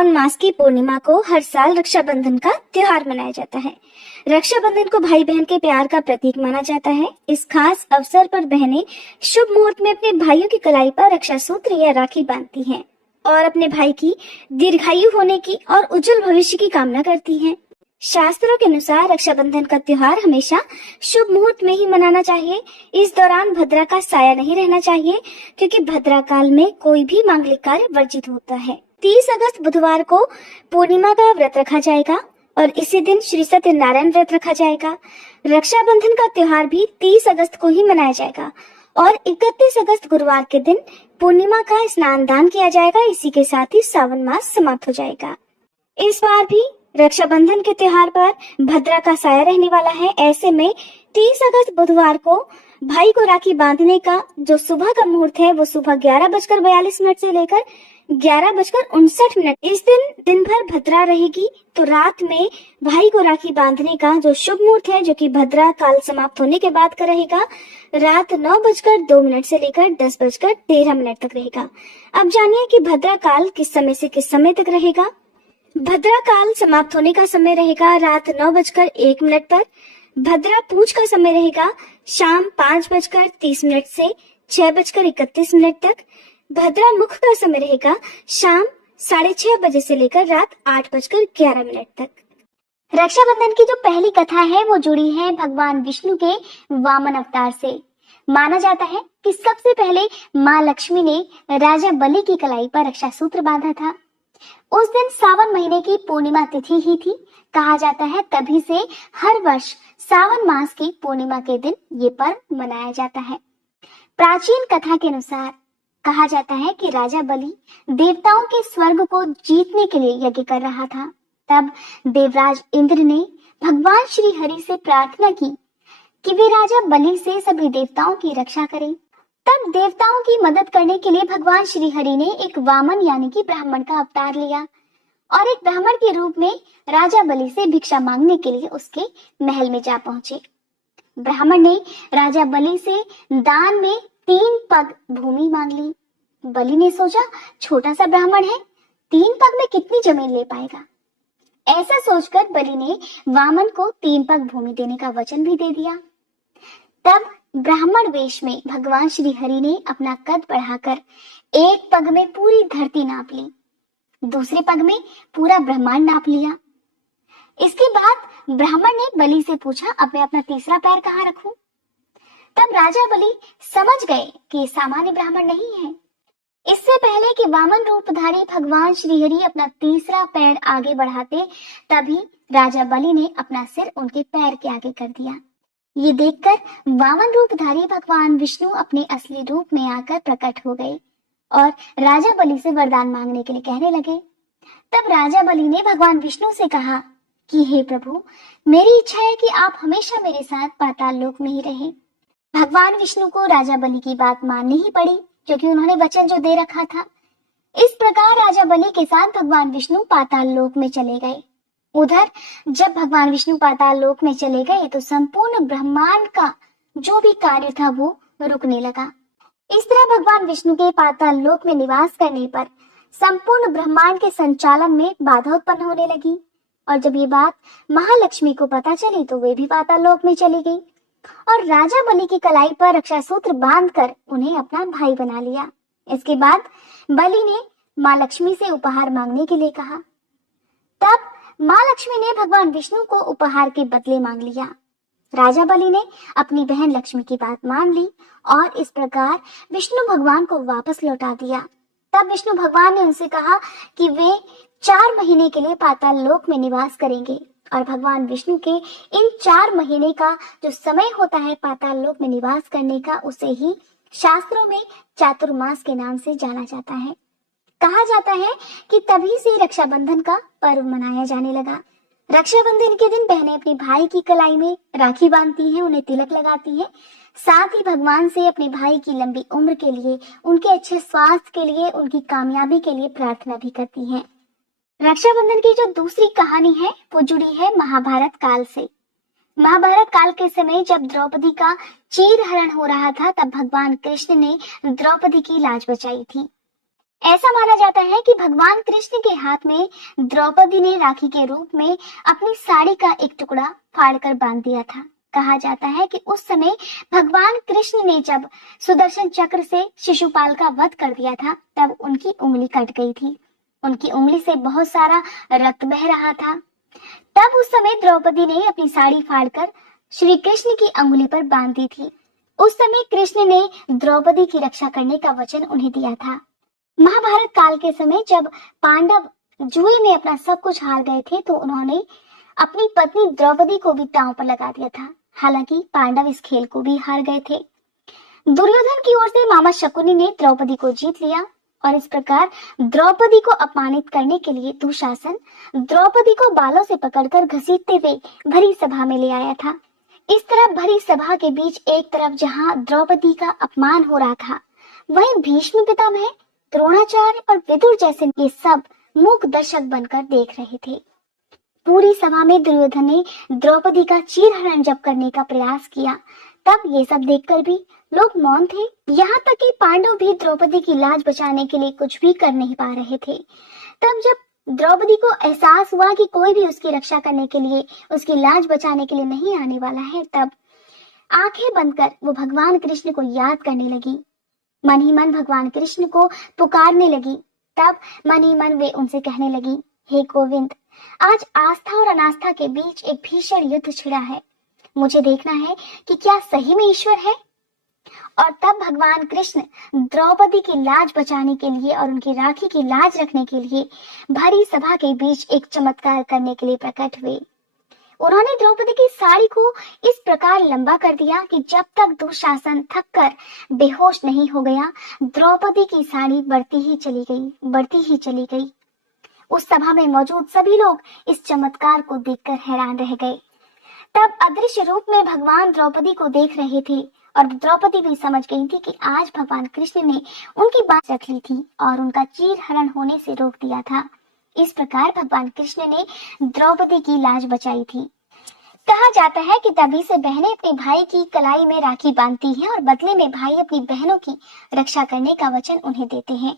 सावन मास की पूर्णिमा को हर साल रक्षाबंधन का त्योहार मनाया जाता है। रक्षाबंधन को भाई बहन के प्यार का प्रतीक माना जाता है। इस खास अवसर पर बहनें शुभ मुहूर्त में अपने भाइयों की कलाई पर रक्षा सूत्र या राखी बांधती हैं और अपने भाई की दीर्घायु होने की और उज्जवल भविष्य की कामना करती हैं। शास्त्रों के अनुसार रक्षाबंधन का त्योहार हमेशा शुभ मुहूर्त में ही मनाना चाहिए। इस दौरान भद्रा का साया नहीं रहना चाहिए, क्योंकि भद्रा काल में कोई भी मांगलिक कार्य वर्जित होता है। 30 अगस्त बुधवार को पूर्णिमा का व्रत रखा जाएगा और इसी दिन श्री सत्यनारायण व्रत रखा जाएगा। रक्षाबंधन का त्योहार भी 30 अगस्त को ही मनाया जाएगा और 31 अगस्त गुरुवार के दिन पूर्णिमा का स्नान दान किया जाएगा। इसी के साथ ही सावन मास समाप्त हो जाएगा। इस बार भी रक्षाबंधन के त्योहार पर भद्रा का साया रहने वाला है। ऐसे में 30 अगस्त बुधवार को भाई को राखी बांधने का जो सुबह का मुहूर्त है वो सुबह 11:42 से लेकर 11:59। इस दिन भर भद्रा रहेगी, तो रात में भाई को राखी बांधने का जो शुभ मुहूर्त है, जो कि भद्रा काल समाप्त होने के बाद का रहेगा, रात 9:02 से लेकर 10:13 तक रहेगा। अब जानिए कि भद्रा काल किस समय से किस समय तक रहेगा। भद्रा काल समाप्त होने का समय रहेगा रात 9:01 पर। भद्रा पूज का समय रहेगा शाम 5:30 से 6:31 तक। भद्रा मुख का समय रहेगा शाम 6:30 बजे से लेकर रात 8:11 तक। रक्षाबंधन की जो पहली कथा है वो जुड़ी है भगवान विष्णु के वामन अवतार से। माना जाता है कि सबसे पहले माँ लक्ष्मी ने राजा बलि की कलाई पर रक्षा सूत्र बांधा था। उस दिन सावन महीने की पूर्णिमा तिथि ही थी। कहा जाता है तभी से हर वर्ष सावन मास की पूर्णिमा के दिन ये पर्व मनाया जाता है। प्राचीन कथा के अनुसार कहा जाता है कि राजा बलि देवताओं के स्वर्ग को जीतने के लिए यज्ञ कर रहा था। तब देवराज इंद्र ने भगवान श्री हरि से प्रार्थना की कि वे राजा बलि से सभी देवताओं की रक्षा करें। तब देवताओं की मदद करने के लिए भगवान श्री हरि ने एक वामन यानी कि ब्राह्मण का अवतार लिया और एक ब्राह्मण के रूप में राजा बलि से भिक्षा मांगने के लिए उसके महल में जा पहुंचे। ब्राह्मण ने राजा बलि से दान में 3 पग भूमि मांग ली। बलि ने सोचा छोटा सा ब्राह्मण है, 3 पग में कितनी जमीन ले पाएगा। ऐसा सोचकर बलि ने वामन को 3 पग भूमि देने का वचन भी दे दिया। तब ब्राह्मण वेश में भगवान श्री हरि ने अपना कद बढ़ाकर एक पग में पूरी धरती नाप ली, दूसरे पग में पूरा ब्रह्मांड नाप लिया। इसके बाद ब्राह्मण ने बलि से पूछा अब मैं अपना तीसरा पैर कहाँ रखूं। तब राजा बलि समझ गए कि सामान्य ब्राह्मण नहीं है। इससे पहले कि वामन रूपधारी भगवान श्री हरि अपना तीसरा पैर आगे बढ़ाते, तभी राजा बलि ने अपना सिर उनके पैर के आगे कर दिया। ये देखकर वामन रूपधारी भगवान विष्णु अपने असली रूप में आकर प्रकट हो गए और राजा बलि से वरदान मांगने के लिए कहने लगे। तब राजा बलि ने भगवान विष्णु से कहा कि हे प्रभु, मेरी इच्छा है कि आप हमेशा मेरे साथ पाताल लोक में ही रहें। भगवान विष्णु को राजा बलि की बात माननी ही पड़ी, क्योंकि उन्होंने वचन जो दे रखा था। इस प्रकार राजा बलि के साथ भगवान विष्णु पाताल लोक में चले गए। उधर जब भगवान विष्णु पाताल लोक में चले गए तो संपूर्ण ब्रह्मांड का जो भी कार्य था वो रुकने लगा। इस तरह भगवान विष्णु के पाताल लोक में निवास करने पर संपूर्ण ब्रह्मांड के संचालन में बाधा उत्पन्न होने लगी और जब ये बात महालक्ष्मी को पता चली तो वे भी पाताल लोक में चली गई और राजा बलि की कलाई पर रक्षा सूत्र बांधकर उन्हें अपना भाई बना लिया। इसके बाद बलि ने माँ लक्ष्मी से उपहार मांगने के लिए कहा। तब माँ लक्ष्मी ने भगवान विष्णु को उपहार के बदले मांग लिया। राजा बलि ने अपनी बहन लक्ष्मी की बात मान ली और इस प्रकार विष्णु भगवान को वापस लौटा दिया। तब विष्णु भगवान ने उनसे कहा कि वे 4 महीने के लिए पाताल लोक में निवास करेंगे और भगवान विष्णु के इन 4 महीने का जो समय होता है पाताल लोक में निवास करने का, उसे ही शास्त्रों में चातुर्मास के नाम से जाना जाता है। कहा जाता है कि तभी से रक्षाबंधन का पर्व मनाया जाने लगा। रक्षाबंधन के दिन बहनें अपने भाई की कलाई में राखी बांधती हैं, उन्हें तिलक लगाती हैं, साथ ही भगवान से अपने भाई की लंबी उम्र के लिए, उनके अच्छे स्वास्थ्य के लिए, उनकी कामयाबी के लिए प्रार्थना भी करती हैं। रक्षाबंधन की जो दूसरी कहानी है वो जुड़ी है महाभारत काल से। महाभारत काल के समय जब द्रौपदी का चीर हरण हो रहा था, तब भगवान कृष्ण ने द्रौपदी की लाज बचाई थी। ऐसा माना जाता है कि भगवान कृष्ण के हाथ में द्रौपदी ने राखी के रूप में अपनी साड़ी का एक टुकड़ा फाड़कर बांध दिया था। कहा जाता है कि उस समय भगवान कृष्ण ने जब सुदर्शन चक्र से शिशुपाल का वध कर दिया था, तब उनकी उंगली कट गई थी। उनकी उंगली से बहुत सारा रक्त बह रहा था। तब उस समय द्रौपदी ने अपनी साड़ी फाड़कर श्री कृष्ण की अंगुली पर बांध दी थी। उस समय कृष्ण ने द्रौपदी की रक्षा करने का वचन उन्हें दिया था। महाभारत काल के समय जब पांडव जुए में अपना सब कुछ हार गए थे, तो उन्होंने अपनी पत्नी द्रौपदी को भी दांव पर लगा दिया था। हालांकि पांडव इस खेल को भी हार गए थे। दुर्योधन की ओर से मामा शकुनी ने द्रौपदी को जीत लिया और इस प्रकार द्रौपदी को अपमानित करने के लिए दुशासन द्रौपदी को बालों से पकड़कर घसीटते हुए भरी सभा में ले आया था। इस तरह भरी सभा के बीच एक तरफ जहां द्रौपदी का अपमान हो रहा था, वहीं भीष्म पितामह, द्रोणाचार्य और विदुर जैसे ये सब मूक दर्शक बनकर देख रहे थे। पूरी सभा में दुर्योधन ने द्रौपदी का चीरहरण जब करने का प्रयास किया, तब ये सब देखकर भी लोग मौन थे। यहाँ तक कि पांडव भी द्रौपदी की लाज बचाने के लिए कुछ भी कर नहीं पा रहे थे। तब जब द्रौपदी को एहसास हुआ कि कोई भी उसकी रक्षा करने के लिए, उसकी लाज बचाने के लिए नहीं आने वाला है, तब आंखें बंद कर वो भगवान कृष्ण को याद करने लगी। मन ही मन भगवान कृष्ण को पुकारने लगी। तब मन ही मन वे उनसे कहने लगी, हे गोविंद, आज आस्था और अनास्था के बीच एक भीषण युद्ध छिड़ा है। मुझे देखना है कि क्या सही में ईश्वर है। और तब भगवान कृष्ण द्रौपदी की लाज बचाने के लिए और उनकी राखी की लाज रखने के लिए भरी सभा के बीच एक चमत्कार करने के लिए प्रकट हुए। उन्होंने द्रौपदी की साड़ी को इस प्रकार लंबा कर दिया कि जब तक दुशासन थक कर बेहोश नहीं हो गया, द्रौपदी की साड़ी बढ़ती ही चली गई। उस सभा में मौजूद सभी लोग इस चमत्कार को देखकर हैरान रह गए। तब अदृश्य रूप में भगवान द्रौपदी को देख रहे थे और द्रौपदी भी समझ गई थी कि आज भगवान कृष्ण ने उनकी बात रख ली थी और उनका चीरहरण होने से रोक दिया था। इस प्रकार भगवान कृष्ण ने द्रौपदी की लाज बचाई थी। कहा जाता है कि तभी से बहनें अपने भाई की कलाई में राखी बांधती हैं और बदले में भाई अपनी बहनों की रक्षा करने का वचन उन्हें देते हैं।